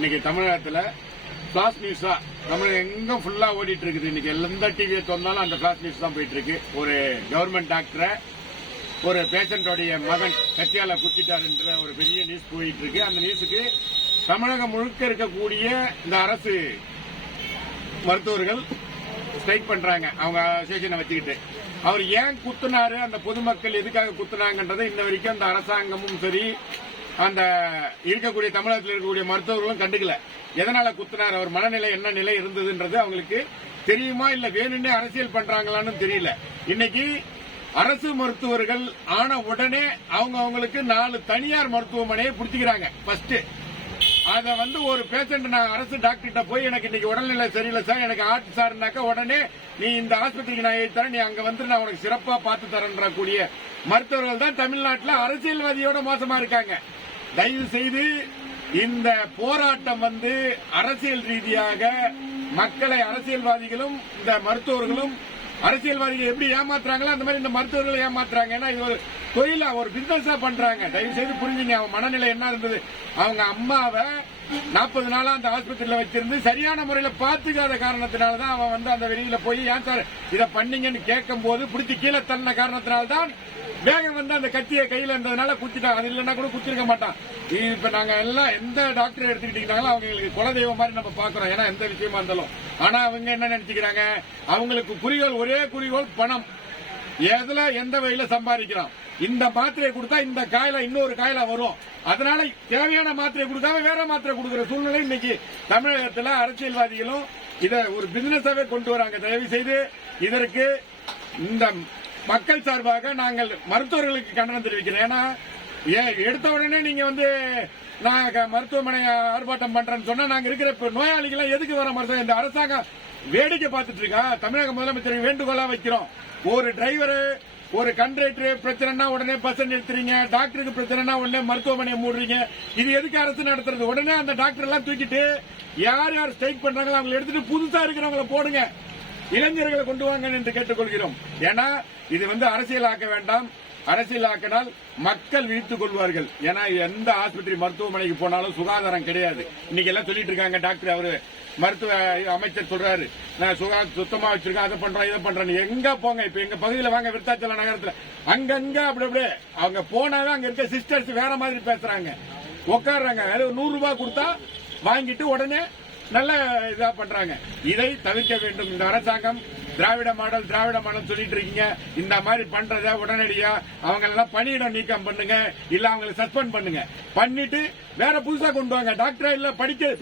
இன்னைக்கு தமிழகத்துல பிளாஸ் நியூஸா தமிழகம் எங்கும் ஃபுல்லா ஓடிட்டு இருக்குது. இன்னைக்கு எந்த டிவியை திறந்தாலும் அந்த பிளாஸ் நியூஸ் தான் போயிட்டு இருக்கு. ஒரு கவர்மெண்ட் டாக்டரை ஒரு பேஷண்டோடைய மகன் கத்தியால குத்திட்டாருன்ற ஒரு பெரிய நியூஸ் போயிட்டு இருக்கு. அந்த நியூஸுக்கு தமிழகம் முழுக்க இருக்கக்கூடிய இந்த அரசு மருத்துவர்கள் ஸ்ட்ரைக் பண்றாங்க. அவங்க அசோசியேஷனை வச்சுக்கிட்டு அவர் ஏன் குத்துனாரு, அந்த பொதுமக்கள் எதுக்காக குத்துனாங்கன்றதை இன்ன வரைக்கும் அந்த அரசாங்கமும் சரி, அந்த இருக்கக்கூடிய தமிழகத்தில் இருக்கக்கூடிய மருத்துவர்களும் கண்டுக்கல. எதனால குத்துனார், அவர் மனநிலை என்ன நிலை இருந்ததுன்றது அவங்களுக்கு தெரியுமா, இல்ல வேணும்னே அரசியல் பண்றாங்களான்னு தெரியல. இன்னைக்கு அரசு மருத்துவர்கள் ஆன உடனே அவங்களுக்கு 4 தனியார் மருத்துவமனையை பிடிச்சிக்கிறாங்க. ஃபர்ஸ்ட் அத ஒரு பேஷண்ட் நான் அரசு டாக்டர்கிட்ட போய் எனக்கு இன்னைக்கு உடல்நிலை சரியில்லை சார், எனக்கு ஆர்ட் சார்னாக்க உடனே நீ இந்த ஆஸ்பத்திரிக்கு நான் எழுதி தரேன், நீ அங்க நான் உனக்கு சிறப்பா பார்த்து தரேன்ற கூடிய மருத்துவர்கள் தான் தமிழ்நாட்டில் அரசியல்வாதியோட மோசமா இருக்காங்க. தயவு செய்து இந்த போராட்டம் அரசியல் ரீதியாக மக்களை அரசியல்வாதிகளும் இந்த மருத்துவர்களும் அரசியல்வாதிகள் எப்படி ஏமாத்துறாங்களோ அந்த மாதிரி இந்த மருத்துவர்களை ஏமாத்துறாங்க. ஏன்னா இது ஒரு தொழிலா ஒரு பிசினஸா பண்றாங்க. தயவு செய்து புரிஞ்சுங்க. அவன் மனநிலை என்ன இருந்தது, அவங்க அம்மாவை 40 நாளா அந்த ஆஸ்பத்திரியில வச்சிருந்து சரியான முறையில பாத்துக்காத காரணத்தினாலதான் அவன் அந்த வெளியில போய் ஏன் சார் இதை பண்ணீங்கன்னு கேட்கும் போது பிடிச்சி கீழே தள்ள காரணத்தினால்தான் வேகம் அந்த கத்தியை கையில இருந்ததுனால குத்திட்டாங்க. அது இல்லைன்னா கூட குத்திருக்க மாட்டான். இப்ப நாங்க எல்லாம் எந்த டாக்டர் எடுத்துக்கிட்டீங்கன்னாலும் அவங்களுக்கு குலதெய்வம் மாதிரி நம்ம பாக்குறோம். ஏன்னா எந்த விஷயமா இருந்தாலும். ஆனா அவங்க என்ன நினைச்சுக்கிறாங்க, அவங்களுக்கு குறிக்கோள், ஒரே குறிக்கோள் பணம். எதுல எந்த வகையில சம்பாதிக்கிறோம். இந்த மாத்திரையை கொடுத்தா இந்த காயில இன்னொரு காயில வரும், அதனால தேவையான மாத்திரை கொடுக்காம வேற மாத்திரை கொடுக்கிற சூழ்நிலை இன்னைக்கு தமிழகத்தில் அரசியல்வாதிகளும் இதை ஒரு பிசினஸாவே கொண்டு வராங்க. தயவு செய்து இதற்கு இந்த மக்கள் சார்பாக நாங்கள் மருத்துவர்களுக்கு கண்டனம் தெரிவிக்கிறோம். ஏன்னா எடுத்த உடனே நீங்க நான் மருத்துவமனை ஆர்ப்பாட்டம் பண்றேன்னு சொன்னா நாங்க இருக்கிற நோயாளிகளை எதுக்கு வர மருத்துவம் இந்த அரசாங்கம் வேடிக்கை பார்த்துட்டு இருக்கா. தமிழக முதலமைச்சர் வேண்டுகோளா வைக்கிறோம், ஒரு டிரைவரு ஒரு கண்டக்டர் பிரச்சனைனா உடனே பஸ் நிறுத்துறீங்க, டாக்டருக்கு பிரச்சனைனா உடனே மருத்துவமனையை மூடுறீங்க. இது எதுக்கு அரசு நடத்துறது? உடனே அந்த டாக்டர் எல்லாம் தூக்கிட்டு யார் யார் ஸ்ட்ரைக் பண்றாங்களோ அவங்களை எடுத்துட்டு புதுசா இருக்கிறவங்களை போடுங்க, இளைஞர்களை கொண்டு வாங்க என்று கேட்டுக்கொள்கிறோம். ஏன்னா இது அரசியலாக்க வேண்டாம். அரசியலாக்கினால் மக்கள் விழித்துக் கொள்வார்கள். ஏன்னா எந்த ஆஸ்பத்திரி மருத்துவமனைக்கு போனாலும் சுகாதாரம் கிடையாது. இன்னைக்கு எல்லாம் சொல்லிட்டு இருக்காங்க. டாக்டர் அவரு மருத்துவ அமைச்சர் சொல்றாரு, நான் சுத்தமா வச்சிருக்கேன், அதை பண்றேன் இதை பண்றேன். எங்க போங்க, இப்ப எங்க பகுதியில் வாங்க, விருத்தாச்சல நகரத்துல அங்கங்க அப்படி அப்படியே அவங்க போனாவே அங்க இருக்க சிஸ்டர்ஸ் வேற மாதிரி பேசுறாங்க, உட்காடுறாங்க. 100 ரூபாய் கொடுத்தா வாங்கிட்டு உடனே நல்ல இதா பண்றாங்க. இதை தவிர்க்க வேண்டும். இந்த அரசாங்கம் திராவிட மாடல் சொல்லிட்டு இருக்கீங்க. இந்த மாதிரி பண்றத உடனடியா அவங்க எல்லாம் பணியிடம் நீக்கம் பண்ணுங்க, இல்ல அவங்களை சஸ்பெண்ட் பண்ணுங்க. பண்ணிட்டு வேற புதுசா கொண்டு வாங்க. டாக்டரா இல்ல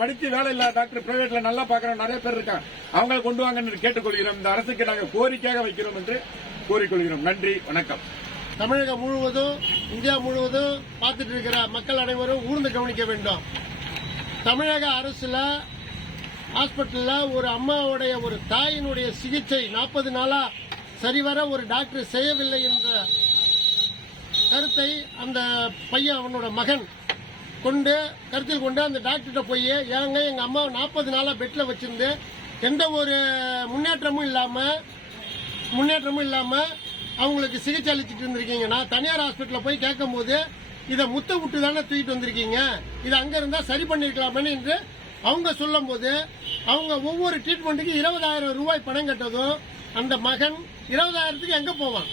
படிச்சு வேலை இல்ல டாக்டர் பிரைவேட்ல நல்லா பாக்குறோம் நிறைய பேர் இருக்காங்க, அவங்களை கொண்டு வாங்கன்னு கேட்டுக்கொள்கிறோம். இந்த அரசுக்கு நாங்கள் கோரிக்கையாக வைக்கிறோம் என்று கூறிக்கொள்கிறோம். நன்றி, வணக்கம். தமிழகம் முழுவதும் இந்தியா முழுவதும் பார்த்துட்டு இருக்கிற மக்கள் அனைவரும் ஊர்ந்து கவனிக்க வேண்டும். தமிழக அரசுல ஹாஸ்பிட்டல்ல ஒரு அம்மாவுடைய ஒரு தாயினுடைய சிகிச்சை 40 நாளா சரிவர ஒரு டாக்டர் செய்யவில்லை என்ற கருத்தை அந்த பையன் அவனோட மகன் கருத்தில் கொண்டு அந்த டாக்டர்கிட்ட போய் ஏங்க எங்க அம்மா 40 நாளா பெட்ல வச்சிருந்து எந்த ஒரு முன்னேற்றமும் இல்லாம அவங்களுக்கு சிகிச்சை அளிச்சுட்டு இருந்திருக்கீங்க. நான் தனியார் ஹாஸ்பிட்டல்ல போய் கேட்கும் போது இதை முத்த விட்டு தானே தூக்கிட்டு வந்திருக்கீங்க, இது அங்க இருந்தா சரி பண்ணிருக்கலாமே என்று அவங்க சொல்லும் போது அவங்க ஒவ்வொரு ட்ரீட்மெண்ட்டுக்கு 20,000 ரூபாய் பணம் கட்டதும் அந்த மகன் 20,000க்கு எங்க போவான்?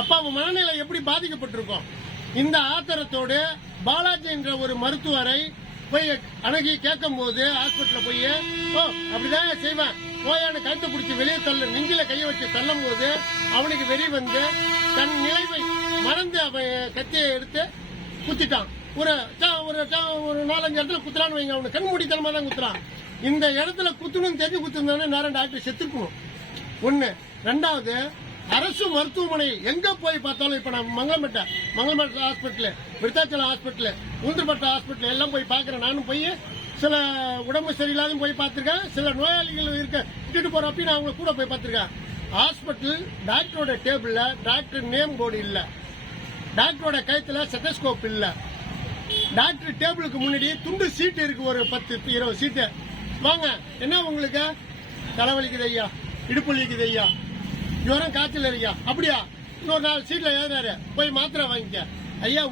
அப்ப அவன் மனநிலை எப்படி பாதிக்கப்பட்டிருக்கும்? இந்த ஆத்திரத்தோடு பாலாஜி என்ற ஒரு மருத்துவரை போய் அணுகி கேட்கும் போது ஹாஸ்பிட்டல போய் அப்படிதான் செய்வேன் போயான்னு கழுத்தை பிடிச்சி வெளியே நெஞ்சில கையை வச்சு தள்ளும் போது அவனுக்கு வெறி தன் நிலைமை மறந்து அவன் கத்தியை எடுத்து குத்திட்டான். ஒரு 4-5 இடத்துல குத்துறான்னு வைங்க, அவனுக்கு கண் மூடித்தனமா தான் குத்துறான். இந்த இடத்துல குத்தணும்னு தெரிஞ்சு குத்துனாலே நேரம் டாக்டர் செத்துக்கணும். ஒண்ணு. ரெண்டாவது, அரசு மருத்துவமனை எங்க போய் பார்த்தாலும் இப்ப நான் மங்களம்பேட்டை ஹாஸ்பிட்டல், விருத்தாச்சலம் ஹாஸ்பிட்டல், ஊந்துப்பட்ட ஹாஸ்பிட்டல் எல்லாம் போய் பாக்குறேன். நானும் போய் சில உடம்பு சரியில்லாத போய் பார்த்திருக்கேன், சில நோயாளிகள் விட்டுட்டு போறப்ப நான் அவங்க கூட போய் பார்த்திருக்கேன். ஹாஸ்பிட்டல் டாக்டரோட டேபிள்ல டாக்டர் நேம் போர்டு இல்ல, டாக்டரோட கழுத்துல ஸ்டெத்தஸ்கோப் இல்ல, டாக்டர் டேபிளுக்கு முன்னாடி துண்டு சீட்டு இருக்கு, ஒரு 10-20 சீட்டு. வாங்க, என்ன உங்களுக்கு தலைவலிக்குது ஐயா, இடுப்பு வலிக்குது ஐயா, ஜுரம் காய்ச்சல் ஐயா, அப்படியா இன்னொரு 4 சீட்ல எழுதுறாரு, போய் மாத்திரை வாங்கிக்க ஐயா.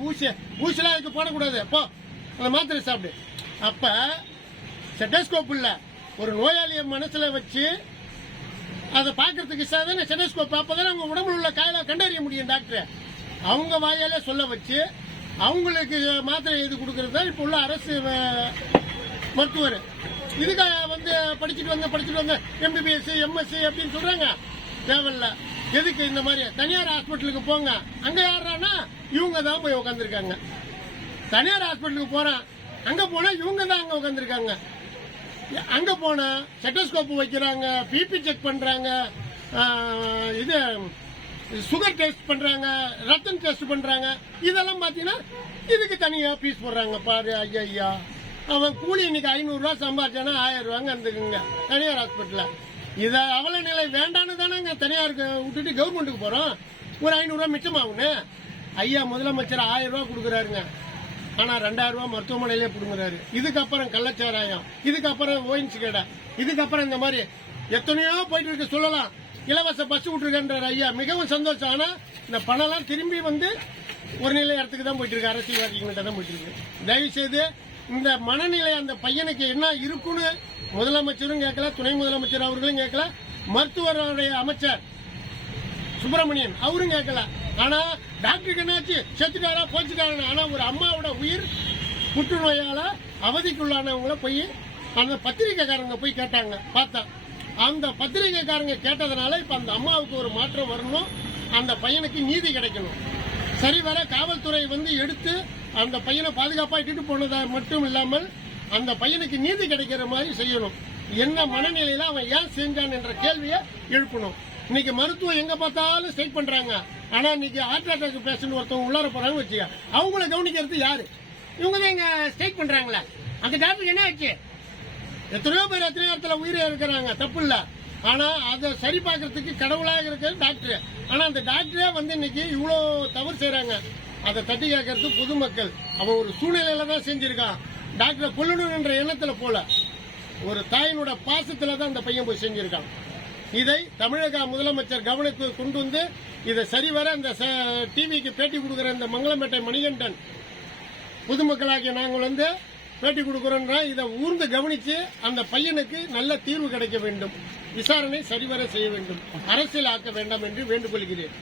ஊசிலாம் இதுக்கு போடக்கூடாது, போ அந்த மாத்திரை சாப்பிடு. அப்ப ஸ்டெத்தோஸ்கோப் இல்ல, ஒரு நோயாளிய மனசுல வச்சு அதை பாக்குறதுக்கு சாதாரண ஸ்டெத்தோஸ்கோப். அப்பதான் அவங்க உடம்புல உள்ள காயில கண்டறிய முடியும் டாக்டர். அவங்க வாயாலே சொல்ல வச்சு அவங்களுக்கு மாத்திரை எழுதி கொடுக்கறது தான் இப்ப உள்ள அரசு மருத்துவர். இதுக்காக வந்து படிச்சுட்டு வந்த MBBS MSc அப்படின்னு சொல்றாங்க. தேவையில்ல. எதுக்கு இந்த மாதிரி தனியார் ஹாஸ்பிட்டலுக்கு போங்க, அங்க யாருன்னா இவங்க தான் போய் உட்காந்துருக்காங்க. தனியார் ஹாஸ்பிட்டலுக்கு போறான், அங்க போனா இவங்க தான் அங்க உட்காந்துருக்காங்க. அங்க போனா ஸ்டெத்தோஸ்கோப் வைக்கிறாங்க, பிபி செக் பண்றாங்க, இது சுகர் டெஸ்ட் பண்றாங்க, ரத்தம் டெஸ்ட் பண்றாங்க. இதெல்லாம் பாத்தீங்கன்னா இதுக்கு தனியா ஃபீஸ் போடுறாங்க. பாரு ஐயா, அவன் கூலி இன்னைக்கு 500 ரூபாய் சம்பாதிச்சானா 1000 ரூபாங்க வந்துருக்குங்க தனியார் ஹாஸ்பிட்டல்ல. இத அவல நிலை வேண்டான்னு தானே தனியாருக்கு விட்டுட்டு கவர்மெண்ட்டுக்கு போறோம். ஒரு 500 ரூபாய் மிச்சமாகுன்னு ஐயா முதலமைச்சர் 1000 ரூபாய் கொடுக்குறாருங்க. ஆனா 2000 ரூபாய் மருத்துவமனையிலே புடுங்குறாரு. இதுக்கப்புறம் கள்ளச்சாராயம், இதுக்கப்புறம் ஓயின்ஸ் கடை, இதுக்கப்புறம் இந்த மாதிரி எத்தனையோ போயிட்டு இருக்கு. சொல்லலாம் இலவச பஸ் விட்டுருக்கின்றார் ஐயா, மிகவும் சந்தோஷம். ஆனா இந்த பணம் எல்லாம் திரும்பி வந்து ஒரு நிலை இடத்துக்கு தான் போயிட்டு இருக்கு, அரசியல்வாதிகிட்ட தான் போயிட்டு இருக்கு. தயவு செய்து இந்த மனநிலை அந்த பையனுக்கு என்ன இருக்குன்னு முதலமைச்சரும் கேட்கல, துணை முதலமைச்சர் அவர்களும் கேட்கல, மருத்துவருடைய அமைச்சர் சுப்பிரமணியன் அவரும் கேட்கல. ஆனா டாக்டருக்கு என்னாச்சு, செத்துட்டாரா போச்சுட்டாரா. ஆனா ஒரு அம்மாவோட உயிர் புற்றுநோயால அவதிக்குள்ளானவங்கள போய் அந்த பத்திரிகைக்காரங்க போய் கேட்டாங்க. பார்த்தா அந்த பத்திரிகைக்காரங்க கேட்டதுனால இப்ப அந்த அம்மாவுக்கு ஒரு மாற்றம் வரணும், அந்த பையனுக்கு நீதி கிடைக்கணும். சரிவர காவல்துறை வந்து எடுத்து அந்த பையனை பாதுகாப்பா இட்டுட்டு போனதா மட்டும் இல்லாமல் அந்த பையனுக்கு நீதி கிடைக்கிற மாதிரி செய்யணும். என்ன மனநிலையில அவன் ஏன் செஞ்சான் என்ற கேள்வியை எழுப்பணும். இன்னைக்கு மருத்துவம் எங்க பார்த்தாலும் ஸ்ட்ரைக் பண்றாங்க. ஆனா இன்னைக்கு ஹார்ட் அட்டாக் பேஷண்ட் ஒருத்தவங்க உள்ளார போறாங்க வச்சுக்க, அவங்கள கவனிக்கிறது யாரு? இவங்க தான் இங்க ஸ்ட்ரைக் பண்றாங்களே. அந்த டாக்டருக்கு என்ன ஆச்சு? எத்தனையோ பேர் எத்தனையோ இடத்துல உயிரை இருக்கிறாங்க, தப்பு இல்ல. ஆனா அதை சரி பார்க்கறதுக்கு கடவுளாக இருக்கிறது டாக்டர். ஆனா அந்த டாக்டரே வந்து இன்னைக்கு இவ்வளவு தவறு செய்யறாங்க. அதை தட்டி கேட்கறது பொதுமக்கள். அவன் ஒரு சூழ்நிலையில தான் செஞ்சிருக்கான். டாக்டரை கொல்லணும் என்ற எண்ணத்துல போல, ஒரு தாயினோட பாசத்துல தான் அந்த பையன் போய் செஞ்சிருக்கான். இதை தமிழக முதலமைச்சர் கவனத்துக்கு கொண்டு வந்து இதை சரிவர அந்த டிவிக்கு பேட்டி கொடுக்கிற இந்த மங்களம்பேட்டை மணிகண்டன் பொதுமக்களாகிய நாங்கள் வந்து பேட்டி கொடுக்கிறோம்னா இதை ஊர்ந்து கவனிச்சு அந்த பையனுக்கு நல்ல தீர்வு கிடைக்க வேண்டும், விசாரணை சரிவர செய்ய வேண்டும், அரசியல் ஆக்க வேண்டாம் என்று வேண்டுகொள்கிறேன்.